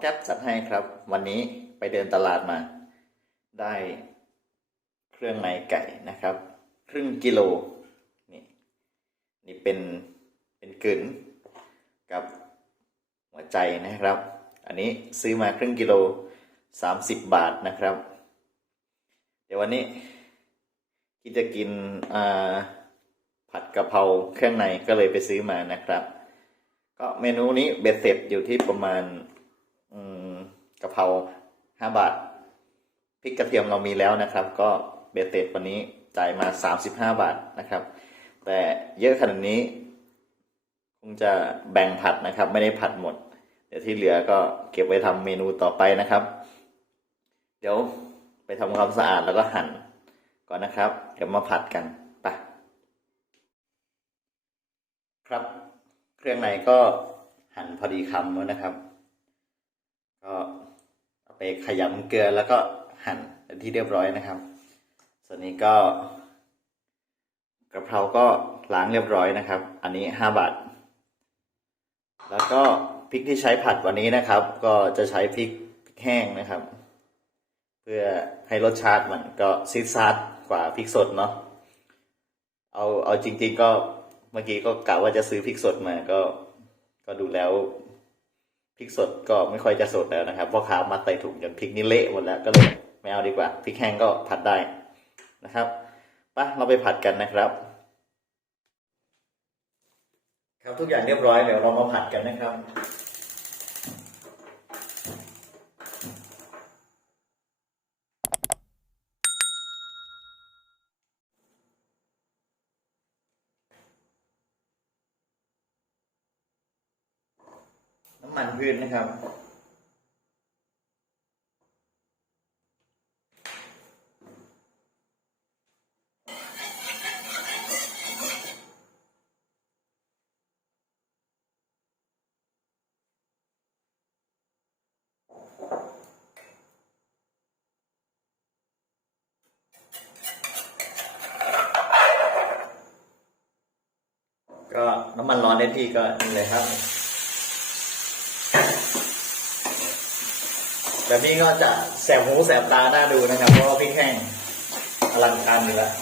แคปจัดให้ครับ วันนี้ไปเดินตลาดมา ได้เครื่องในไก่นะครับ ครึ่งกิโลนี่นี่เป็นเป็นกึ๋นกับหัวใจนะครับ อันนี้ซื้อมาครึ่งกิโลสามสิบบาทนะครับ เดี๋ยววันนี้คิดจะกินผัดกะเพราเครื่องในก็เลยไปซื้อมานะครับ ก็เมนูนี้เบ็ดเสร็จอยู่ที่ประมาณะเพราห้าบาทพริกกระเทียมเรามีแล้วนะครับ ก็เบเสร็จวันนี้จ่ายมาสามสิบห้าบาทนะครับ แต่เยอะขนาดนี้ คงจะแบ่งผัดนะครับ ไม่ได้ผัดหมด เดี๋ยวที่เหลือก็เก็บไว้ทำเมนูต่อไปนะครับ เดี๋ยวไปทำความสะอาดแล้วก็หั่นก่อนนะครับ เดี๋ยวมาผัดกันไปครับ เครื่องในก็หั่นพอดีคำแล้วนะครับ ก็ ไปขยำเกลือแล้วก็หั่นที่เรียบร้อยนะครับ ส่วนนี้ก็กระเพราก็ล้างเรียบร้อยนะครับ อันนี้ห้าบาท แล้วก็พริกที่ใช้ผัดวันนี้นะครับ ก็จะใช้พริกพริกแห้งนะครับ เพื่อให้รสชาติมันก็ซีดซาดกว่าพริกสดเนาะเอาเอาจริง ๆ ก็เมื่อกี้ก็กะว่าจะซื้อพริกสดมาก็ก็ดูแล้ว พริกสดก็ไม่ค่อยจะสดแล้วนะครับเพราะค้ามาใส่ถุงจนพริกนี่เละหมดแล้วก็เลยไม่เอาดีกว่าพริกแห้งก็ผัดได้นะครับไปะเราไปผัดกันนะครับ ครับทุกอย่างเรียบร้อยเดี๋ยวเรามาผัดกันนะครับ น้ำมันพืชนะครับ ก็น้ำมันร้อนได้ที่ก็นี่เลยครับ แบบนี้ก็จะแสบหูแสบตาหน้าดูนะครับ เพราะว่าพริกแห้งอลังการอยู่แล้ว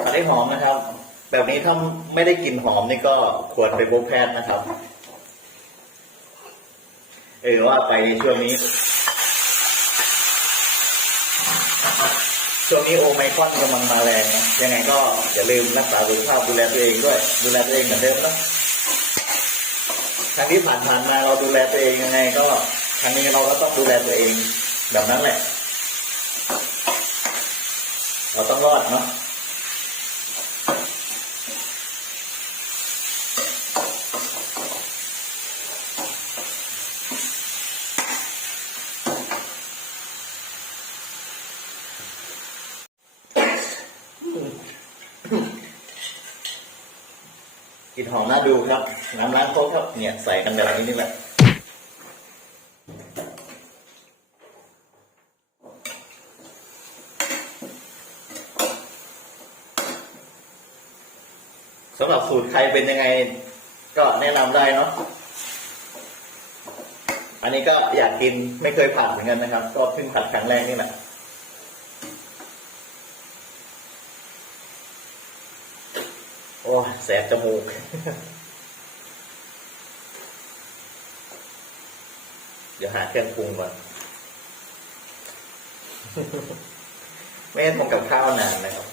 ัดให้หอมนะครับ แบบนี้ถ้าไม่ได้กลิ่นหอมนี่ก็ควรไปพบแพทย์นะครับ เออว่าไปช่วงนี้ ช่วงนี้โอไมครอนกำลังมาแรงนะยังไงก็อย่าลืมรักษาสุขภาพดูแลตัวเองด้วย ดูแลตัวเองเหมือนเดิมนะครั้งที่ผ่านผ่านๆมาเราดูแลตัวเองยังไง ก็ครั้งนี้เราก็ต้องดูแลตัวเองแบบนั้นแหละ เราต้องรอดเนาะ กินหอมน่าดูครับ น้ำล้างโต๊ะครับ เนี่ยใส่กันแบบนี้นี่แหละสำหรับสูตรใครเป็นยังไง ก็แนะนำได้เนาะอันนี้ก็อยากกินไม่เคยผัดเหมือนกันนะครับ ก็เพิ่งผัดครั้งแรกนี่แหละ โอ้ ยแสบจมูก เดี๋ยวหาเครื่องปรุงก่อน ไม่ได้ทำกับข้าวนานนะครับ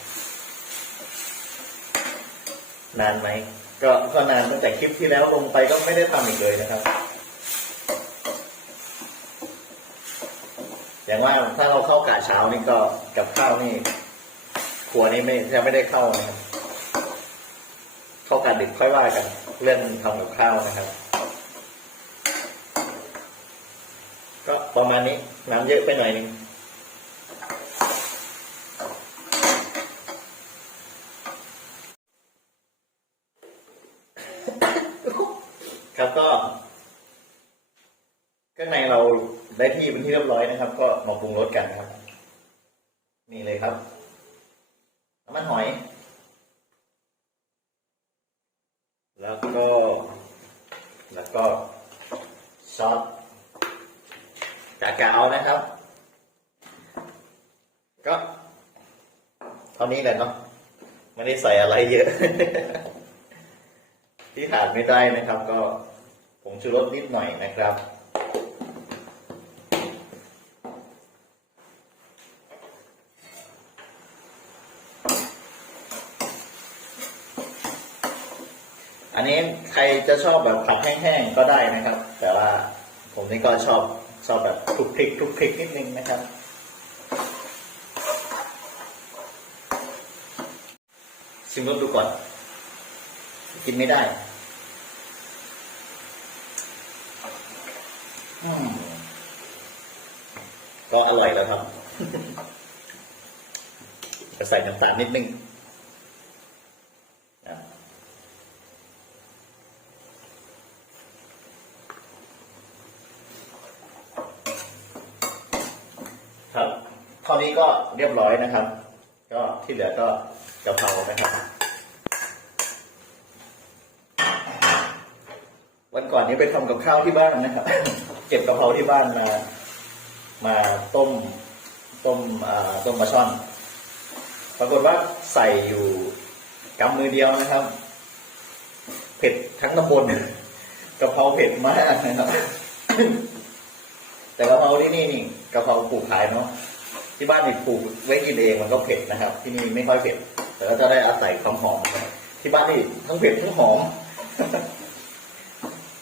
นานไหม ก็ก็นานตั้งแต่คลิปที่แล้วลงไปก็ไม่ได้ทำอีกเลยนะครับ อย่างว่าถ้าเราเข้ากะเช้านี่ก็กับข้าวนี่ครัวนี่ไม่จะไม่ได้เข้านะครับ เข้ากะดึกค่อยว่ากัน เรื่องทำกับข้าวนะครับ ก็ประมาณนี้น้ำเยอะไปหน่อยนึงครับก็ข้างในเราได้ที่เป็นที่เรียบร้อยนะครับ ก็มาปรุงรสกันครับ นี่เลยครับน้ำมันหอย แล้วก็ แล้วก็ ซอสจากกะเอานะครับ ก็ เท่านี้แหละเนาะไม่ได้ใส่อะไรเยอะ ที่ขาดไม่ได้นะครับ ก็ผงชูรสนิดหน่อยนะครับ อันนี้ใค รจะชอบแบบผัดแห้งๆก็ได้นะครับ แต่ว่าผมนี่ก็ชอบชอบแบบคลุกคลิกคลุกคลิกนิดนึงนะครับ ชิมรสดูก่อน กินไม่ได้ก็อร่อยแล้วครับจะใส่น้ำตาลนิดนึงอะครับ เท่านี้ก็เรียบร้อยนะครับ ก็ที่เหลือก็กะเพรานะครับ วันก่อนนี้ไปทำกับข้าวที่บ้านนะครับ เก็บกะเพราที่บ้านมา มาต้ม ต้มอ่าต้มปลาช่อน ปรากฏว่าใส่อยู่กำมือเดียวนะครับ เผ็ดทั้งตำบลกะเพราเผ็ดมากนะครับ แต่กะเพราที่นี่นี่กะเพราปลูกขายเนาะ ที่บ้านนี่ปลูกไว้กินเองมันก็เผ็ดนะครับ ที่นี่ไม่ค่อยเผ็ดแต่ก็จะได้อาศัยความหอมที่บ้านนี่ทั้งเผ็ดทั้งหอม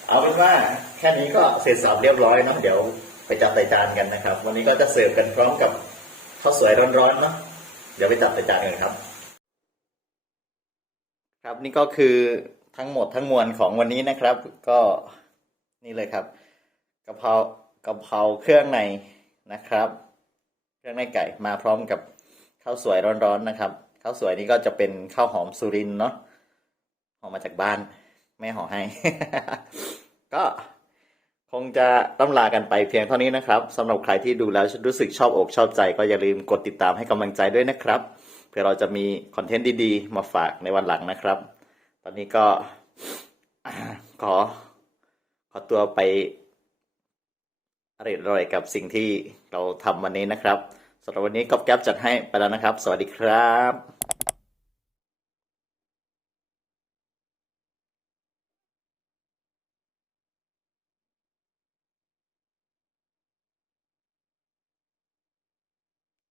เอาเป็นว่าแค่นี้ก็เสร็จสับเรียบร้อยนะเดี๋ยวไปจัดใส่จานกันนะครับ วันนี้ก็จะเสิร์ฟกันพร้อมกับข้าวสวยร้อนๆเนาะเดี๋ยวไปจัดใส่จานกันครับ ครับนี่ก็คือทั้งหมดทั้งมวลของวันนี้นะครับ ก็นี่เลยครับกะเพรากะเพราเครื่องในนะครับ เครื่องในไก่มาพร้อมกับข้าวสวยร้อนๆนะครับข้าวสวยนี้ก็จะเป็นข้าวหอมสุรินเนาะหอมมาจากบ้านแม่ห่อให้ ก็คงจะต้องลากันไปเพียงเท่านี้นะครับสำหรับใครที่ดูแล้วรู้สึกชอบอกชอบใจ ก็อย่าลืมกดติดตามให้กำลังใจด้วยนะครับเพื่อเราจะมีคอนเทนต์ดีๆ มาฝากในวันหลังนะครับ ตอนนี้ก็ขอขอตัวไป อร่อยกับสิ่งที่เราทำวันนี้นะครับสำหรับวันนี้กอบแก๊บจัดให้ไปแล้วนะครับ สวัสดีครับ